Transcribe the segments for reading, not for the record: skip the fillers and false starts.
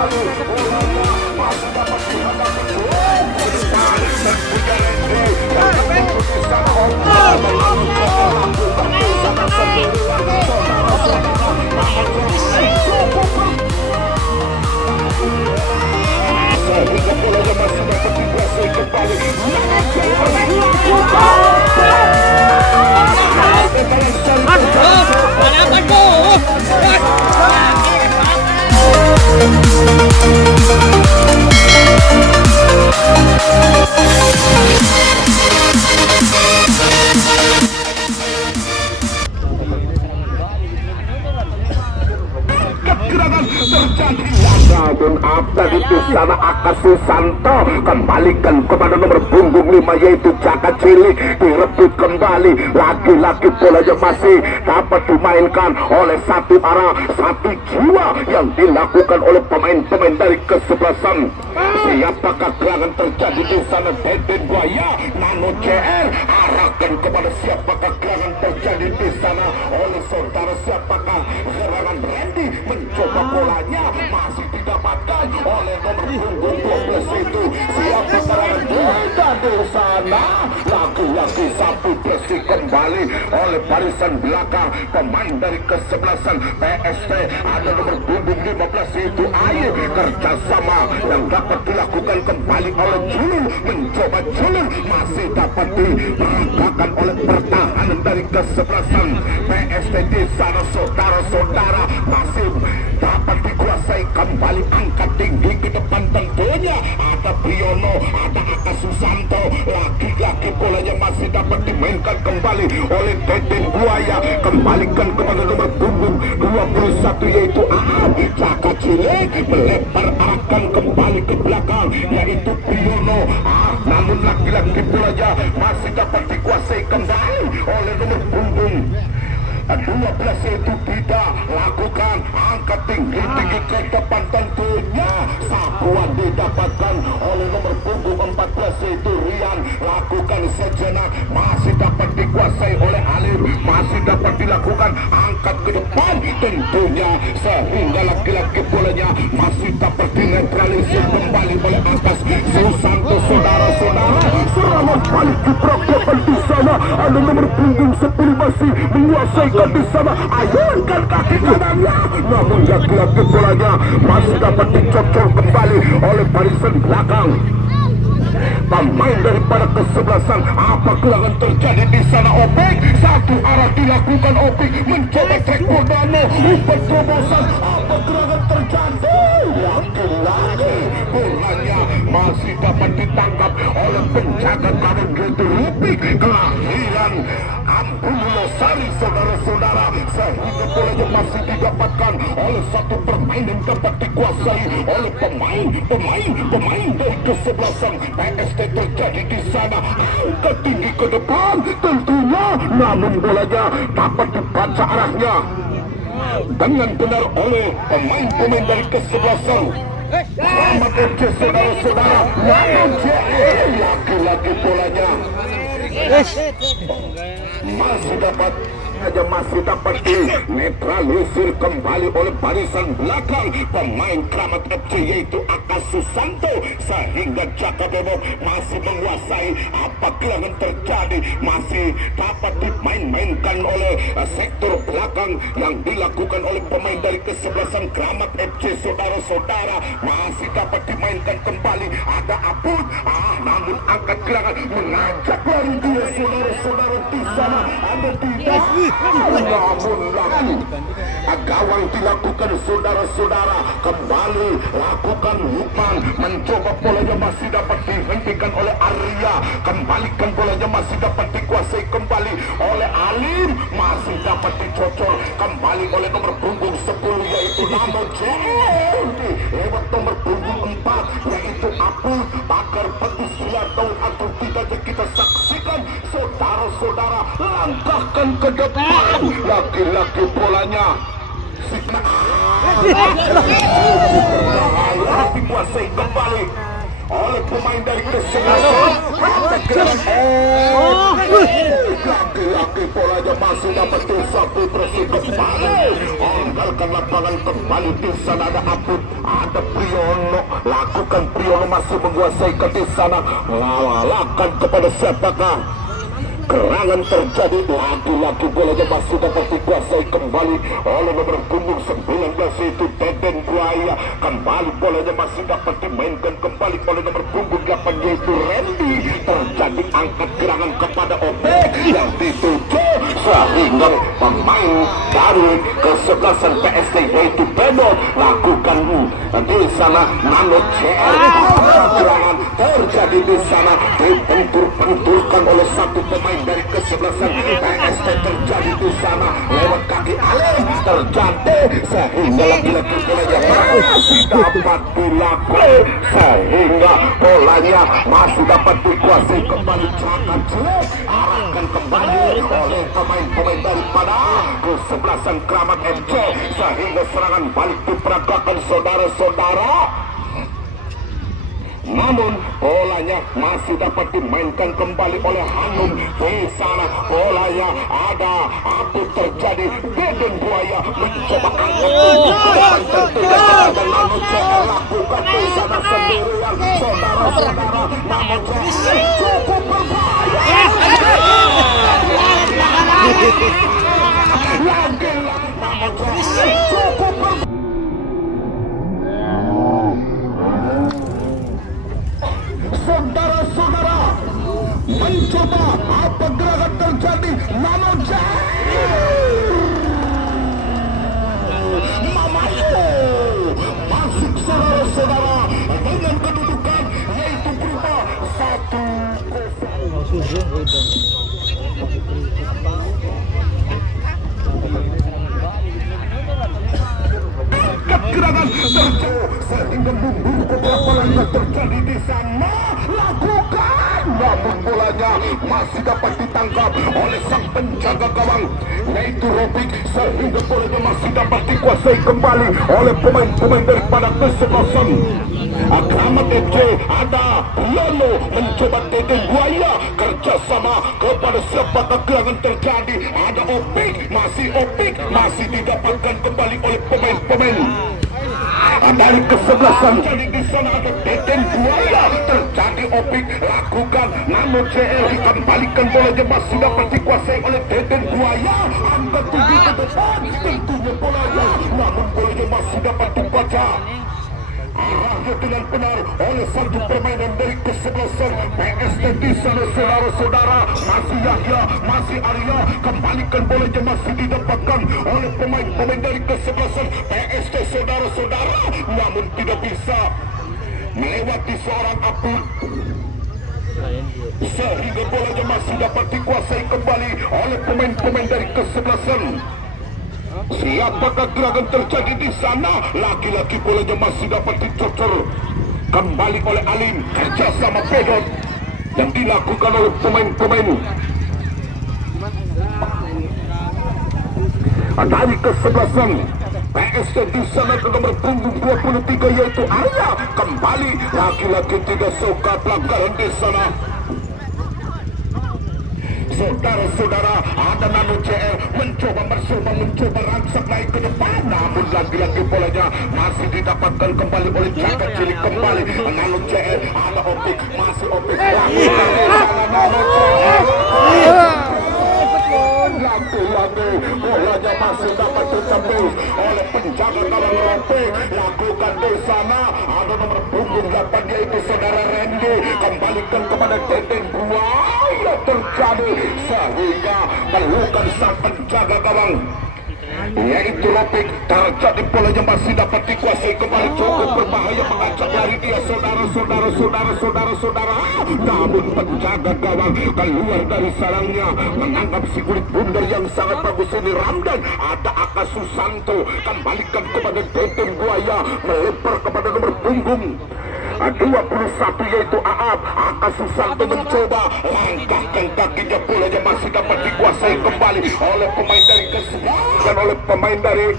kembali. Bolanya masih dapat dihadapi balik dan punya Randy yang menuju di sana Omar melalui lakukan di sana sendirian saudara-saudara sehingga bolanya masih dapat dikuasai kembali. Terjadi namun apa di sana Aka Susanto kembalikan kepada nomor punggung 5 yaitu Jaka Cilik, direbut kembali lagi-lagi bolanya masih dapat dimainkan oleh satu arah, satu jiwa yang dilakukan oleh pemain-pemain dari kesebelasan. Siapakah gerangan terjadi di sana? Deden Buaya, Nano CR arahkan kepada siapakah gerangan terjadi di sana oleh saudara, siapakah gerangan Randy mencoba bolanya masih didapatkan oleh nomor punggung 12 itu. Siapa serangan tidak di sana, lagi-lagi sapu bersih kembali oleh barisan belakang pemain dari kesebelasan PST. Ada nomor punggung 15 itu Ayu, kerjasama yang dapat dilakukan kembali oleh Julul, mencoba Julul masih dapat diperagakan oleh pertahanan dari kesebelasan PST di sana. Saudara-saudara masih dapat dikuasai kembali, angkat tinggi ke depan tentunya ada Briono, ada Aka Susanto, lagi-lagi bolanya masih dapat dimainkan kembali oleh Deden Buaya, kembalikan kepada nomor punggung 21 yaitu Aam. Jaka Cilik melebar arahkan kembali ke belakang yaitu Briono, namun lagi-lagi bolanya masih dapat dikuasai kembali oleh nomor punggung 12 itu tidak lakukan angkat tinggi ke depan tentunya. Sapuan didapatkan oleh nomor punggung 14 itu Rian, lakukan sejenak masih dapat dikuasai oleh Alim, masih dapat dilakukan angkat ke depan tentunya sehingga lagi-lagi bolanya masih dapat dinetralisir kembali oleh atas Susanto. Saudara-saudara serangan balik diperagakan di sana, ada nomor punggung 10 masih menguasai di sana, ayunkan kaki kanannya, namun lagi-lagi bolanya masih dapat dicocol kembali oleh barisan belakang pemain daripada kesebelasan. Apa gerangan terjadi di sana? Opik satu arah dilakukan, Opik mencoba trek Bodano, umpan terobosan. Apa gerangan terjadi? Lagi-lagi bolanya masih dapat ditangkap oleh penjaga gawang Gitu Rupik, kelahiran Ampun Losari, saudara-saudara, sehingga bolanya masih didapatkan oleh satu permainan dapat dikuasai oleh pemain dari kesebelasan PST. Terjadi di sana, angkat tinggi ke depan tentunya, namun bolanya dapat dibaca arahnya dengan benar oleh pemain-pemain dari kesebelasan Rahmat FC. Saudara-saudara, namun lagi-lagi bolanya masih dapat dinetralisir kembali oleh barisan belakang pemain Kramat FC yaitu Aka Susanto, sehingga Jaka Bebok masih menguasai. Apa gerangan terjadi? Masih dapat dimain-mainkan oleh sektor belakang yang dilakukan oleh pemain dari kesebelasan Kramat FC. Saudara-saudara, masih dapat dimainkan kembali. Ada Aput, namun angkat gerangan mengajak lari dia. Saudara-saudara, di sana ada tidak, namun lagi gawang dilakukan. Saudara-saudara, kembali lakukan Lukman, mencoba bolanya masih dapat dihentikan oleh Arya, kembalikan bolanya masih dapat dikuasai kembali oleh Alim, masih dapat dicocol kembali oleh nomor punggung 10 yaitu Namo Jendi, lewat nomor punggung 4 yaitu Apul Bakar Petis. Dia tahu atau tidak, kita saksikan saudara-saudara, langkahkan ke depan, lagi-lagi bolanya dikuasai kembali oleh pemain dari Kesebelasan. Laki-laki polanya masih dapat satu terus kembali. Anggarkan lapangan kembali di sana ada Aput, ada Priyono. Lakukan Priyono masih menguasai ke sana. Lalakan kepada siapakah? Gerangan terjadi, lagi-lagi bolanya masih dapat dikuasai kembali oleh nomor punggung 19 itu Deden Buaya. Kembali bolanya masih dapat dimainkan kembali oleh nomor punggung 8 yaitu Randy. Terjadi angkat gerangan kepada Obek yang dituju sehingga pemain dari kesebelasan PST yaitu Bedot lakukan di sana Nano CR. Gerangan terjadi di sana dibentur-benturkan oleh satu pemain dari kesebelasan PST. Terjadi di sana lewat kaki Ale terjadi sehingga lagi-lagi bolanya masih dapat dilakukan sehingga bolanya masih dapat dikuasai kembali. Jangan jelek arahkan kembali oleh pemain-pemain daripada kesebelasan Keramat FC sehingga serangan balik diperagakan saudara-saudara. Namun bolanya masih dapat dimainkan kembali oleh Hanum. Di sana bolanya ada apa terjadi? Deden Buaya mencoba angkat dan tidak ada namun CR lakukan di sana sendirian saudara-saudara. Namun CR cukup berbahaya. Lagi-lagi namun CR cukup berbahaya. Saudara-saudara mencoba apa gerakan terjadi namun masuk saudara-saudara dengan kedudukan yaitu berupa 1-0. Gerakan terjadi sehingga mundur beberapa langkah terjadi di sana. Lakukan namun bolanya masih dapat ditangkap oleh sang penjaga gawang yaitu Robik sehingga bolanya masih dapat dikuasai kembali oleh pemain-pemain daripada kesebelasan Keramat FC. Ada Lolo mencoba Deden Buaya kerjasama kepada siapakah gerangan terjadi. Ada Opik masih didapatkan kembali oleh pemain-pemain dari kesebelasan. Jadi di sana ada Deden Buaya terjadi Opik lakukan Nano CL dikembalikan bolanya masih dapat dikuasai oleh Deden Buaya. Angka 7 ke depan tentunya bolanya namun bolanya masih dapat dibaca arahnya dengan benar oleh satu permainan dari kesebelasan PST. Di sana saudara-saudara masih Yahya, masih Arya, kembalikan bolanya masih didapatkan oleh pemain-pemain dari kesebelasan PST saudara-saudara namun tidak bisa melewati seorang Apun sehingga bolanya masih dapat dikuasai kembali oleh pemain-pemain dari kesebelasan. Siapakah gerakan terjadi di sana? Lagi-lagi bolanya masih dapat dicocor kembali oleh Alim kerjasama Pedot yang dilakukan oleh pemain-pemain dari kesebelasan PST. Di sana ke nomor punggung 23 yaitu Arya. Kembali lagi-lagi tidak suka pelanggaran di sana. Saudara-saudara ada Nano CR mencoba rangsak naik ke depan namun lagi-lagi bolanya masih didapatkan kembali oleh Jaga Cilik. Kembali Nano CR ada Opik, masih Opik Nano CR lagi-lagi bolanya masih dapat ditembus oleh penjaga gawang Opik. Lakukan di sana ada nomor punggung 8 yaitu saudara Randy. Kembalikan kepada Deden Buaya terjadi sehingga melukan sang penjaga gawang yaitu Ropik. Terjadi bolanya masih dapat dikuasai kembali. Cukup berbahaya mengacak dari dia saudara-saudara. Namun penjaga gawang keluar dari sarangnya menangkap si kulit bundar yang sangat bagus ini Ramdan. Ada Aka Susanto kembalikan kepada Deden Buaya melempar kepada nomor punggung 21 yaitu Aab. Aka Susanto mencoba langkahkan kakinya bolanya masih dapat dikuasai kembali oleh pemain dari kesebelasan dan oleh pemain dari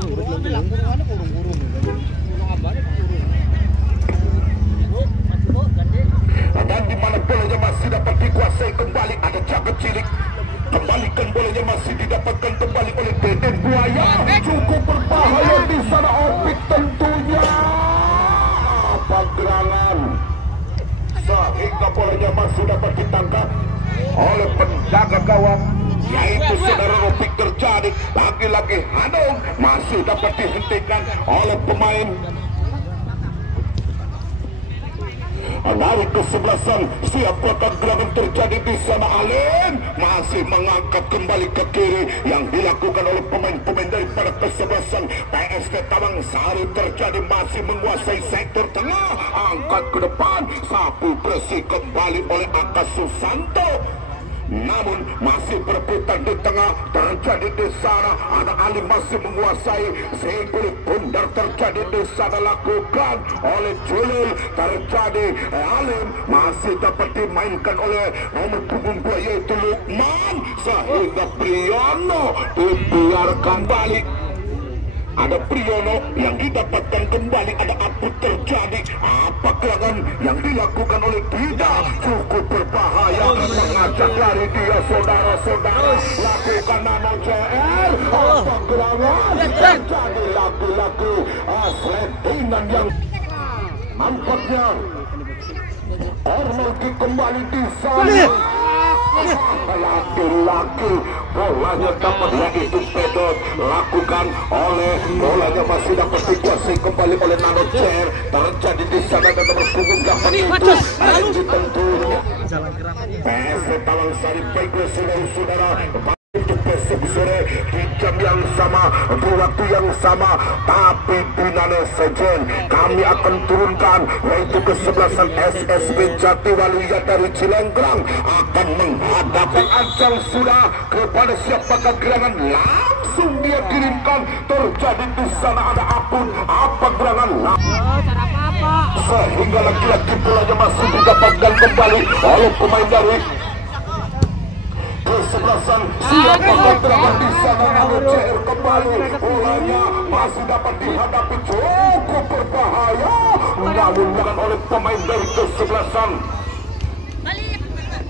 Dan di mana bolanya masih dapat dikuasai kembali, ada Jagat Cilik. Kembalikan bolanya masih didapatkan kembali oleh Deden Buaya. Cukup berbahaya di sana Opik tentunya. Apa gerangan? Sehingga bolanya masih dapat ditangkap oleh penjaga gawang, yaitu saudara Opik terjadi. Lagi-lagi Hanung masih dapat dihentikan oleh pemain dari kesebelasan. Siapakah gerangan terjadi di sana? Alin masih mengangkat kembali ke kiri yang dilakukan oleh pemain-pemain daripada kesebelasan PST Tawang Sari terjadi, masih menguasai sektor tengah, angkat ke depan, sapu bersih kembali oleh Aka Susanto. Namun masih berputar di tengah, terjadi di sana ada Ali masih menguasai, sekulit bundar terjadi di sana lakukan oleh Julul, terjadi Alim masih dapat dimainkan oleh nomor punggung 2 yaitu Lukman, sehingga Priyono dibiarkan balik. Ada Priyono yang didapatkan kembali, ada Aput terjadi. Apa gerangan yang dilakukan oleh Dida? Cukup berbahaya, mengajak lari dia saudara-saudara. Lakukan nano CR. Apa gerangan terjadi? Laki-laki Sledinan yang nampaknya Ormoki kembali di sana. Laki-laki bolanya dapat yaitu Pedot, lakukan oleh bolanya masih dapat dikuasai kembali oleh Nano Cer, terjadi di sana dan nomor punggung 8 itu Anji tentunya PST Tawang Sari. Baiklah saudara-saudara, untuk besok sore di jam yang sama, di waktu yang sama, tapi di Nane Sejen kami akan turunkan yaitu kesebelasan SSB Jatiwaluya dari Cilenggrang akan menghadapi Ajang Sudah. Kepada siapakah gerangan langsung dia kirimkan, terjadi di sana ada Apun. Apa gerangan sehingga laki-laki bolanya masih didapatkan kembali oleh pemain dari kesebelasan. Siapakah gerangan di sana? Nano CR kembali, bolanya masih dapat dihadapi, cukup berbahaya, namun bukan oleh pemain dari kesebelasan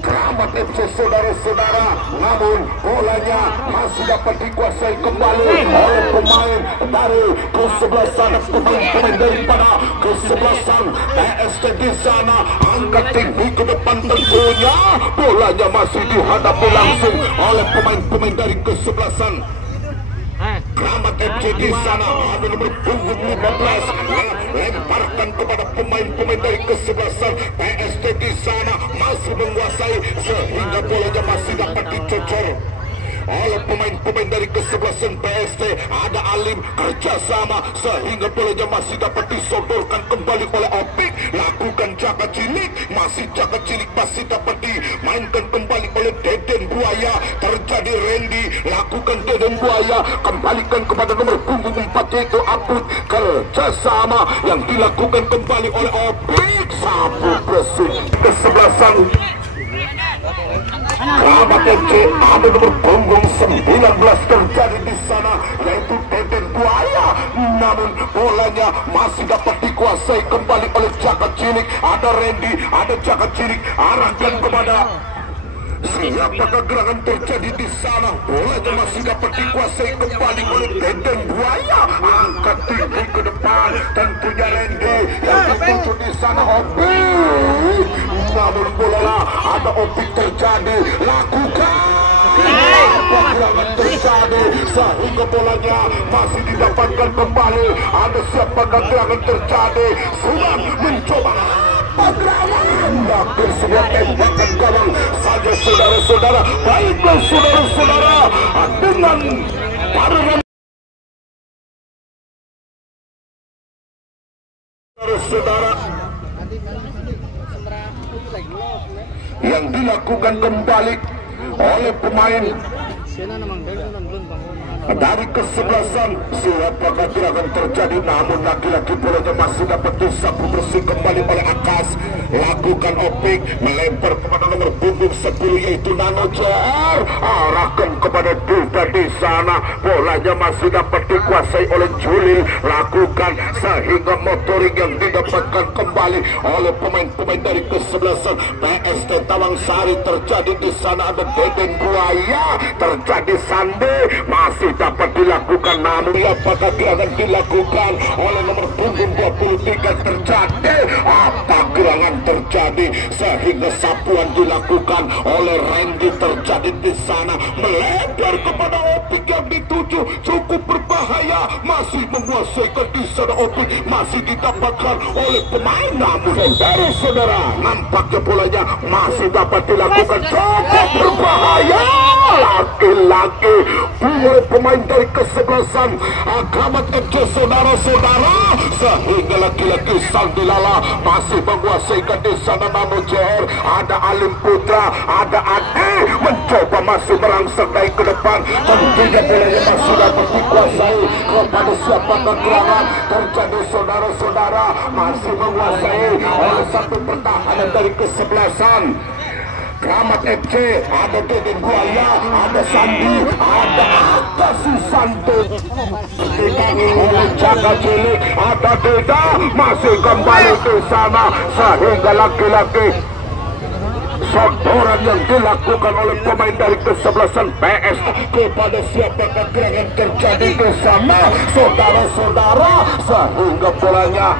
Keramat FC saudara-saudara. Namun bolanya masih dapat dikuasai kembali oleh pemain dari kesebelasan, pemain daripada kesebelasan PST di sana. Angkat tinggi ke depan tentunya, bolanya masih dihadapi langsung oleh pemain-pemain dari kesebelasan Keramat FC di sana. Ada nomor punggung 15 lemparkan kepada pemain-pemain dari kesebelasan PST di sana, masih menguasai sehingga bolanya masih dapat dicocor oleh pemain-pemain dari kesebelasan PST. Ada Alim kerjasama sehingga bolanya masih dapat disodorkan kembali oleh Opik. Lakukan Jaga Cilik, masih Jaga Cilik masih dapat dimainkan kembali oleh Deden Buaya. Terjadi Randy, lakukan Deden Buaya, kembalikan kepada nomor punggung 4 yaitu Aput. Kerjasama yang dilakukan kembali oleh Opik, sapu bersih kesebelasan Keramat FC. Ada nomor punggung 19 terjadi di sana yaitu Deden Buaya, namun bolanya masih dapat dikuasai kembali oleh Jaga Cilik. Ada Randy, ada Jaga Cilik, arahkan kepada siapakah gerangan terjadi di sana. Bolanya masih dapat dikuasai kembali oleh Deden Buaya, angkat tinggi ke depan tentunya Randy yang dituju di sana Opik, namun bola ada Opik terjadi, lakukan gerangan terjadi sehingga bolanya masih didapatkan kembali. Ada siapakah gerangan terjadi, sudah mencoba hampir semua tembakan gawang saja saudara-saudara. Baiklah saudara-saudara, dengan barengan saudara yang dilakukan kembali oleh pemain Dari kesebelasan, siapakah tidak akan terjadi, namun laki-laki bolanya masih dapat disapu bersih kembali oleh Akas. Lakukan opik, melempar kepada nomor punggung 10 yaitu Nano JR. Arahkan kepada Duda di sana, bolanya masih dapat dikuasai oleh Julil. Lakukan sehingga motoring yang didapatkan kembali oleh pemain-pemain dari kesebelasan PST Tawangsari. Terjadi di sana ada Deden Buaya, terjadi Sande, masih dapat dilakukan, namun apakah gerangan dilakukan oleh nomor punggung 23 terjadi? Apa gerangan terjadi sehingga sapuan dilakukan oleh Randy? Terjadi di sana, melebar kepada opik yang dituju, cukup berbahaya, masih menguasai di sana. Opik masih didapatkan oleh pemain, namun saudara nampaknya bolanya masih dapat dilakukan, cukup berbahaya. Laki-laki oleh pemain dari kesebelasan Kramat FC, saudara-saudara, sehingga laki-laki Sang Dilala masih menguasai di sana. Nano JR, ada Alim Putra, ada Ade, mencoba masih merangsek naik ke depan. Tentunya bolanya masih dapat dikuasai kepada siapa gerangan. Terjadi saudara-saudara, masih menguasai oleh satu pertahanan dari kesebelasan Kramat FC. Ada Deden Buaya, ada Sandi, ada Akas Susanto, oleh Jaka Cilik, ada Deda, masih kembali ke sana, sehingga laki-laki sodoran yang dilakukan oleh pemain dari kesebelasan PS kepada siapakah gerangan terjadi di sana, saudara-saudara, sehingga bolanya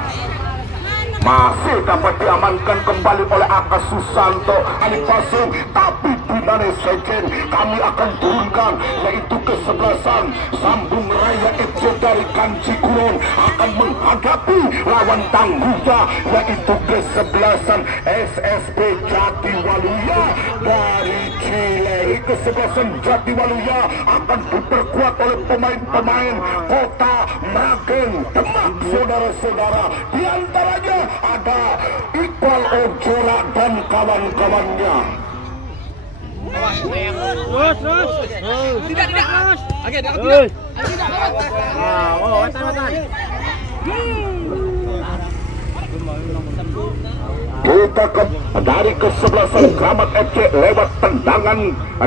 masih dapat diamankan kembali oleh Akas Susanto. Ali Pasung, tapi Binane Sejen kami akan turunkan, yaitu kesebelasan Sambung Raya FC dari Kanci Kulon akan menghadapi lawan tangguhnya, yaitu kesebelasan SSB Jatiwaluya dari Cilehi. Kesebelasan Jatiwaluya akan diperkuat oleh pemain-pemain Kota Mragen, Demak, saudara-saudara. Di antaranya ada Iqbal Ojora dan kawan-kawannya. Kita dari kesebelasan Kramat FC lewat tendangan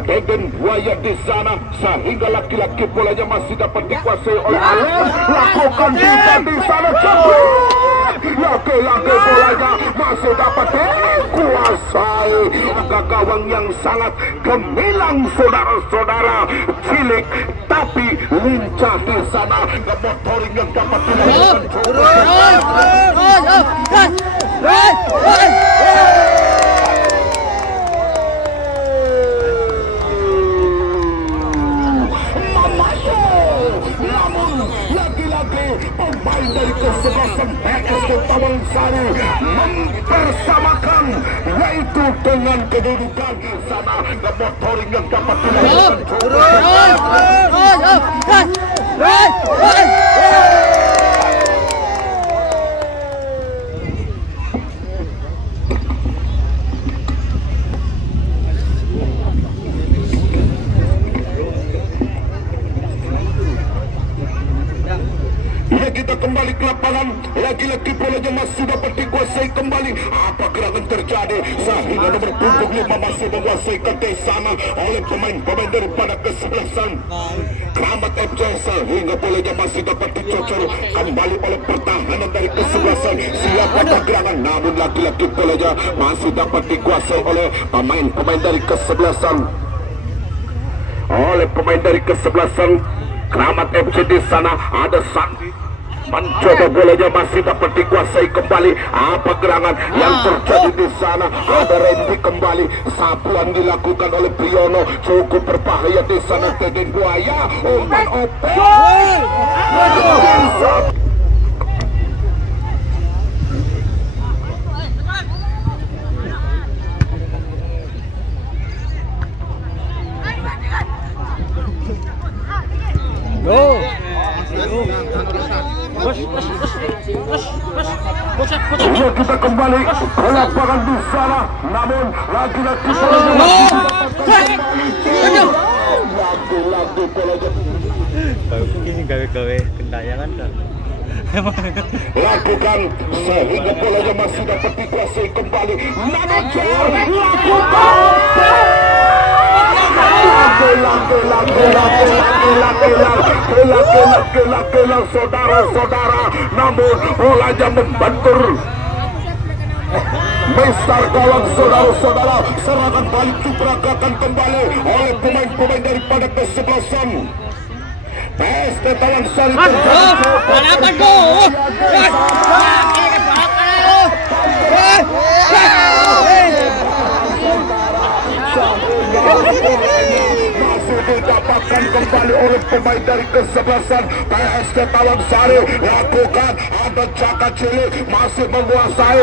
Deden Buaya di sana, sehingga laki-laki bolanya masih dapat dikuasai oleh Alex. Lakukan di sana, laki-laki bolanya masih dapat dikuasai gawang yang sangat gemilang, saudara-saudara. Cilik tapi lincah di sana, motoring yang dapat dilakukan. Pemain dari kesebelasan PST Tawangsari mempersamakan, yaitu dengan kedudukan di sana, motoring yang dapat dilakukan. Kita kembali ke lapangan, lagi-lagi bolanya masih dapat dikuasai kembali. Apa gerangan terjadi sehingga nomor punggung 5 masih menguasai ke sana oleh pemain-pemain daripada kesebelasan Kramat FC, sehingga bolanya masih dapat dicocor kembali oleh pertahanan dari kesebelasan siapakah gerangan, namun lagi-lagi bolanya masih dapat dikuasai oleh pemain-pemain dari kesebelasan Kramat FC. Di sana ada Sandi, mencoba bolanya masih dapat dikuasai kembali. Apa gerangan yang terjadi di sana? Ada Randy kembali, sapuan dilakukan oleh Priyono, cukup berbahaya di sana. Deden Buaya, umpan opek. Kita kembali ke lapangan di sana, namun lagi-lagi lagi-lagi polanya ini gawe-gawe gentayangan kan. lakukan sehingga polanya masih dapat dikuasai kembali. Manajer lakukan saudara-saudara, namun bolanya membentur besar gawang saudara-saudara. Serangan balik diperagakan kembali oleh pemain-pemain daripada kesebelasan PST Tawangsari. Masih didapatkan kembali oleh pemain dari kesebelasan PST Tawangsari. Lakukan ada Caka Cilik masih menguasai.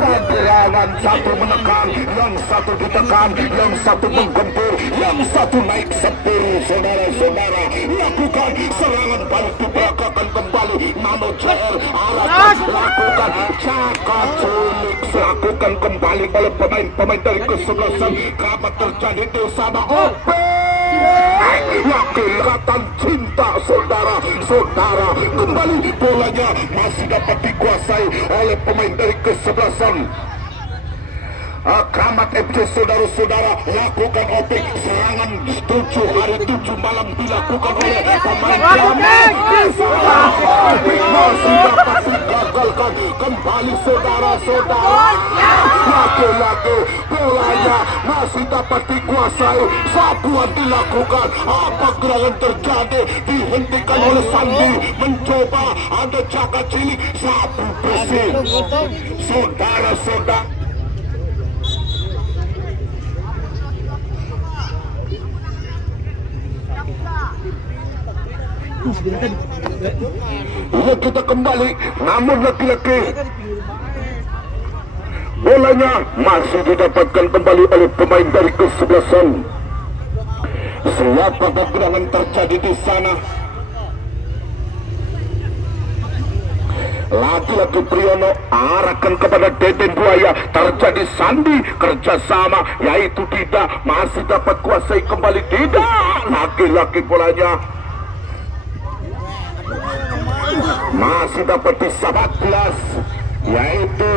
Pergerakan satu menekan, yang satu ditekan, yang satu menggempur, yang satu naik setir. Saudara-saudara, lakukan serangan balik diperagakan kembali. Nano CR arahkan, lakukan Caka Cilik lakukan kembali oleh pemain-pemain dari kesebelasan. Kapan terjadi di sana? Ikatan cinta saudara-saudara, kembali bolanya masih dapat dikuasai oleh pemain dari kesebelasan Kramat FC. Saudara-saudara, lakukan opik serangan 7 hari 7 malam dilakukan oleh pemain Kramat. Masih dapat digagalkan kembali saudara-saudara. Lagi-lagi bolanya masih dapat dikuasai. Sabuan dilakukan. Apa gerangan terjadi? Dihentikan oleh Sandi. Mencoba ada Caka Cilik. Sabu bersih. Saudara-saudara, ya kita kembali, namun laki-laki bolanya masih didapatkan kembali oleh pemain dari kesebelasan. Siapakah gerangan terjadi di sana? Laki-laki Priyono arahkan kepada Deden Buaya. Terjadi sandi kerjasama, yaitu tidak masih dapat kuasai kembali. Tidak, laki-laki bolanya masih dapat disabat belas, yaitu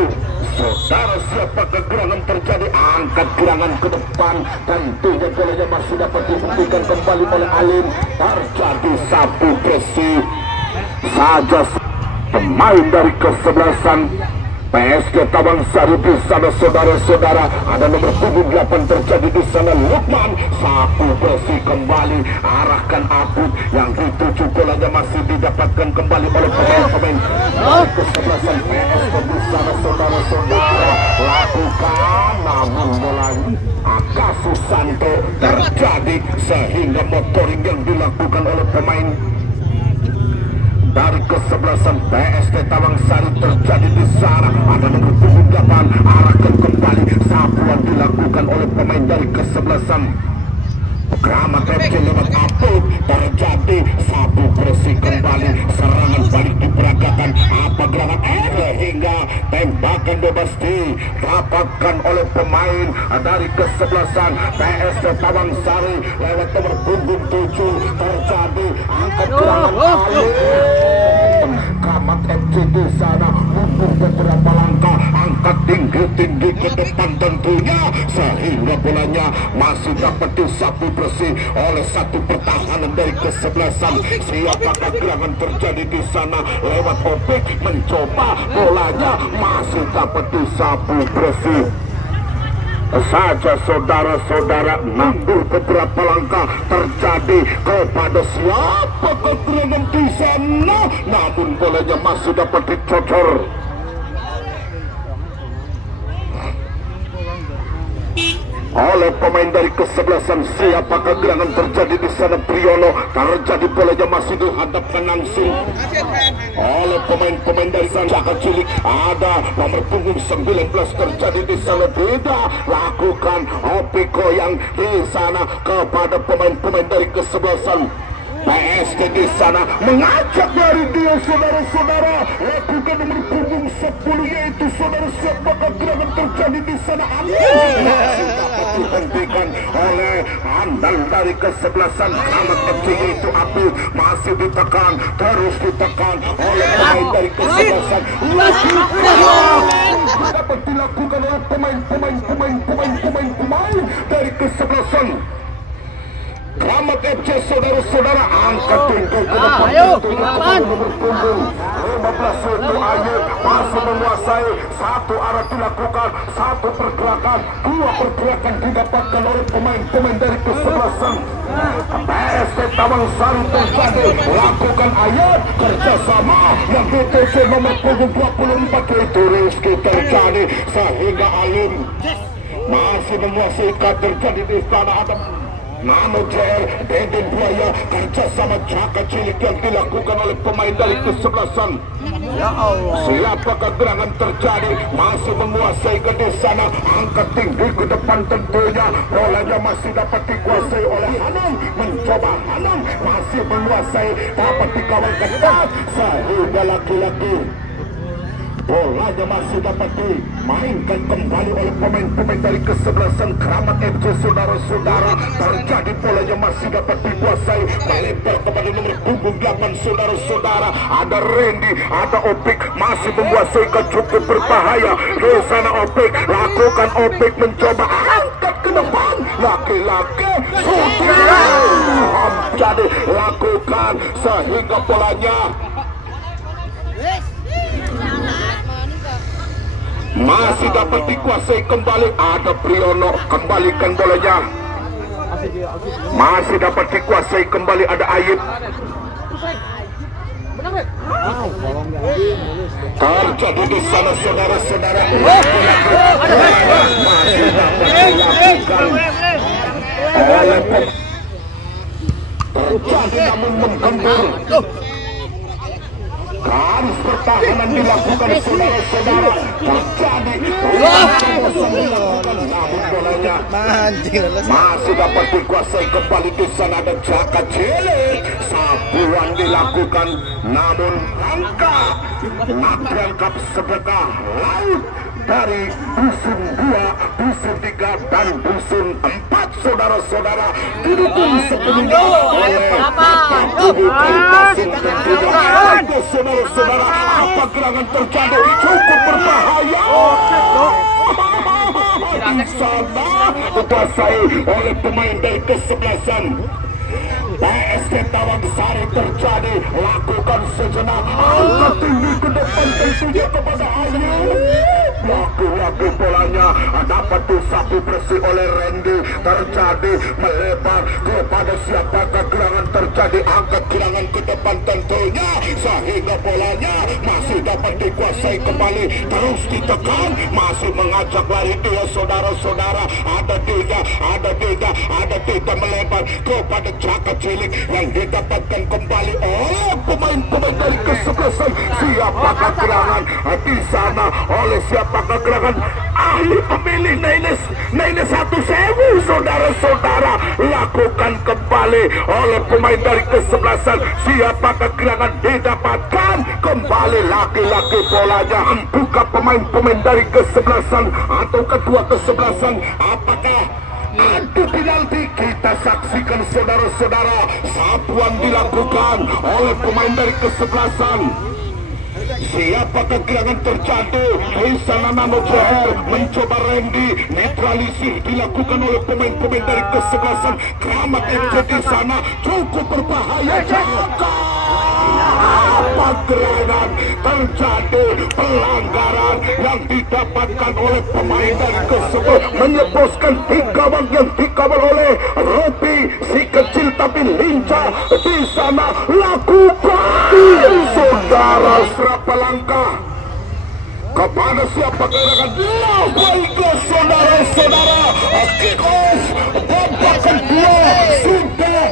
saudara. Siapakah gerangan terjadi? Angkat gerangan ke depan, tentunya bolanya masih dapat dihentikan kembali oleh Alim. Terjadi sapu bersih saja. Pemain dari kesebelasan PST Tawangsari di sana, saudara-saudara, ada nomor 78 terjadi di sana. Lukman sapu bersih kembali, arahkan Abud yang dituju, bolanya masih didapatkan kembali oleh pemain-pemain kesebelasan PST di sana, saudara-saudara. Lakukan, namun bolanya Akasus Santo terjadi sehingga motoring yang dilakukan oleh pemain dari kesebelasan PST Tawangsari terjadi di sana. Ada nomor 78 arahkan kembali, sapuan dilakukan oleh pemain dari kesebelasan Kramat FC lewat Apuk. Terjadi sapu bersih kembali, serangan balik diperagakan. Apa gerangan hingga tembakan bebas didapatkan oleh pemain dari kesebelasan PST Tawangsari lewat nomor punggung 7. Terjadi angkat gerangan Kramat FC di sana, mundur beberapa langkah, angkat tinggi-tinggi ke depan tentunya, sehingga bolanya masih dapat disapu bersih oleh satu pertahanan dari kesebelasan. Siapakah gerangan terjadi di sana? Lewat Opik mencoba, bolanya masih dapat disapu bersih saja, saudara-saudara. Mundur beberapa langkah, terjadi kepada siapa gerangan di sana, namun bolanya masih dapat dicocor oleh pemain dari kesebelasan. Siapakah gerangan terjadi di sana? Priyono terjadi, bolanya masih dihadapkan langsung oleh pemain-pemain dari sana. Caka Cilik ada nomor punggung 19 terjadi di sana. Tidak, lakukan Opiko yang di sana kepada pemain-pemain dari kesebelasan PST di sana mengajak dari dia saudara-saudara. Lakukan nomor punggung 10 yaitu saudara, siapakah gerangan terjadi di sana? Masih dapat dihentikan oleh andan dari kesebelasan Kramat FC yaitu Abdul. Masih ditekan, terus ditekan oleh pemain dari kesebelasan. Dapat dilakukan oleh pemain dari kesebelasan Kramat FC saudara-saudara. Angkat tinggi ke depan. Nomor punggung 15 itu Ayu masih menguasai. Satu arah dilakukan, satu pergerakan, dua pergerakan didapatkan oleh pemain-pemain dari kesebelasan PST Taman Sari terjadi. Lakukan Ayat kerjasama yang DTC nomor punggung 24 itu Rizky terjadi sehingga Alim masih menguasai. Terjadi di sana ada Nano JR, Deden Buaya, kerjasama Jaka Cilik yang dilakukan oleh pemain dari kesebelasan. Ya Allah. Siapakah gerangan terjadi? Masih menguasai ke sana. Angkat tinggi ke depan tentunya. Bolanya masih dapat dikuasai oleh Hanum. Mencoba Hanum masih menguasai. Dapat dikawal ketat. Sehingga laki-laki bolanya masih dapat dimainkan kembali oleh pemain-pemain dari kesebelasan Kramat FC saudara-saudara. Terjadi bolanya masih dapat dikuasai, melebar kepada nomor punggung 8 saudara-saudara. Ada Randy, ada Opik masih menguasai ke cukup berbahaya. Di sana Opik, lakukan Opik mencoba angkat ke depan. Laki-laki sudah jadi lakukan sehingga bolanya masih dapat dikuasai kembali. Ada Priyono, kembalikan bolanya. Masih dapat dikuasai kembali. Ada Ayib. Terjadi di sana saudara-saudara. Masih dapat dilakukan oleh terjadi namun menggembur. Garis pertahanan dilakukan saudara-saudara. Terjadi namun bolanya masih dapat dikuasai kembali. Di sana ada Jaka Cilik. Sabuan dilakukan namun angka Magrangkap sedekah laut dari dusun 2, dusun 3 dan dusun 4 saudara-saudara didukung sepenuhnya oleh saudara-saudara. Apa gerangan terjadi? Cukup berbahaya. Di sana dikuasai oleh pemain dari kesebelasan PST Tawang Sari. Terjadi, lakukan sejenak, angkat tinggi ke depan tentunya kepada Ayu. Laki-laki bolanya dapat disapu bersih oleh Randy. Terjadi melebar kepada siapakah gerangan terjadi. Angkat gerangan ke depan tentunya sehingga bolanya masih dapat dikuasai kembali. Terus ditekan, masih mengajak lari dia saudara-saudara. Ada tiga melebar kepada Jaka Cilik yang didapatkan kembali oleh pemain-pemain dari kesebelasan. Siapakah gerangan di sana oleh siapakah gerangan? Ahli pemilih Naines 1.000 saudara-saudara. Lakukan kembali oleh pemain dari kesebelasan. Siapakah gerangan didapatkan kembali? Laki-laki bolanya buka pemain-pemain dari kesebelasan atau kedua kesebelasan. Apakah adu penalti? Kita saksikan saudara-saudara. Sapuan dilakukan oleh pemain dari kesebelasan. Siapakah gerangan terjadi? Di sana Nano JR mencoba Randy, netralisir dilakukan oleh pemain-pemain dari kesebelasan Kramat FC. Di sana cukup berbahaya. Apa gerangan terjadi? Pelanggaran yang didapatkan oleh pemain dari kesebelasan menyebabkan dikawal yang dikawal oleh Robi, si kecil tapi lincah. Di sana lakukan saudara serapa langkah kepada siapa gerangan. Baiklah saudara-saudara, kick off babak kedua sudah.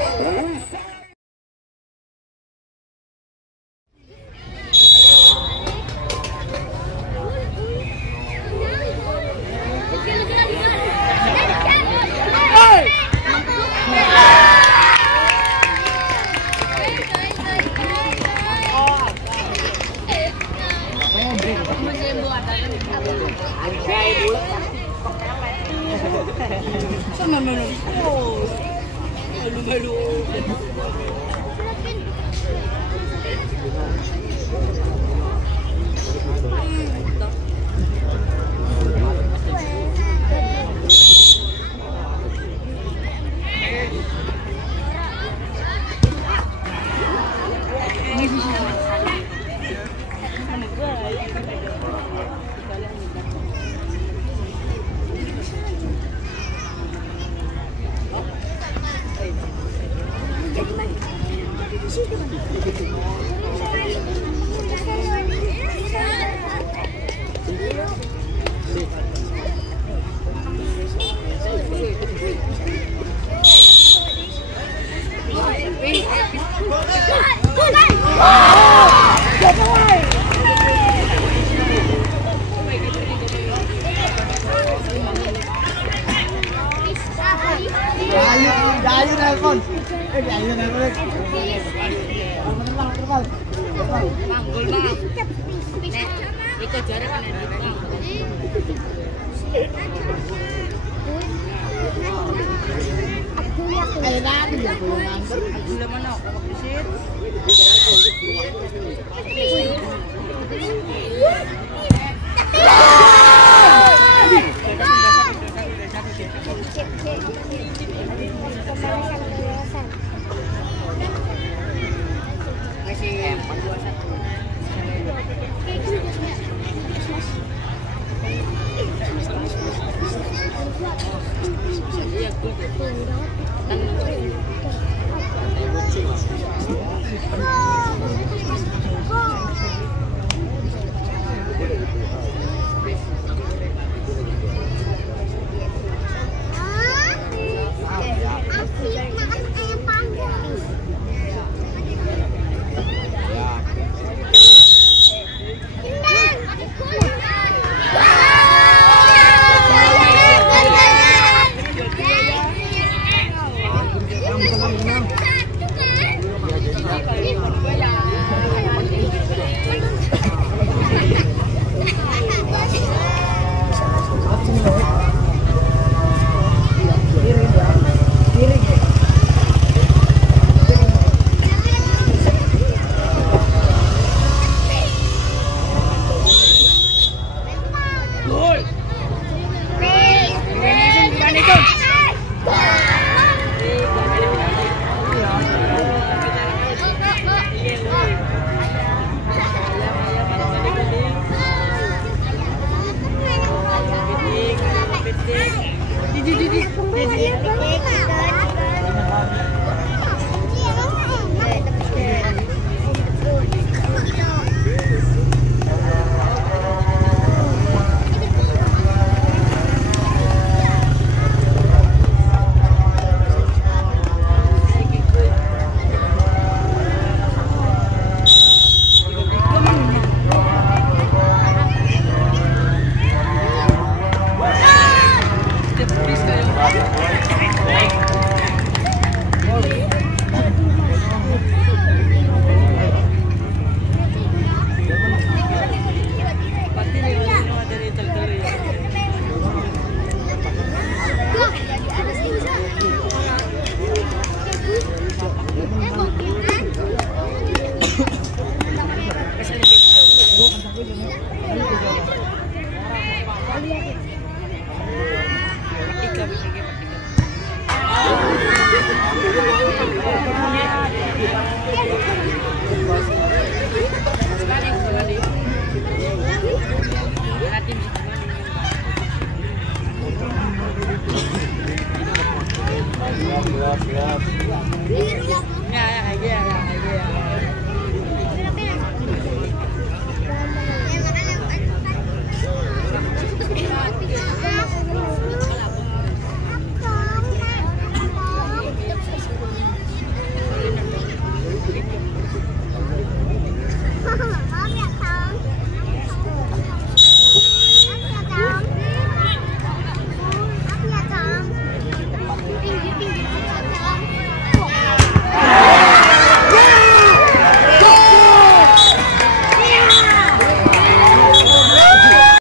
Dayu nelpon. Dayu nelpon. Manggul mah. Nek iku jare kan ayo nanti ya pulang. Gula mana? Pisit.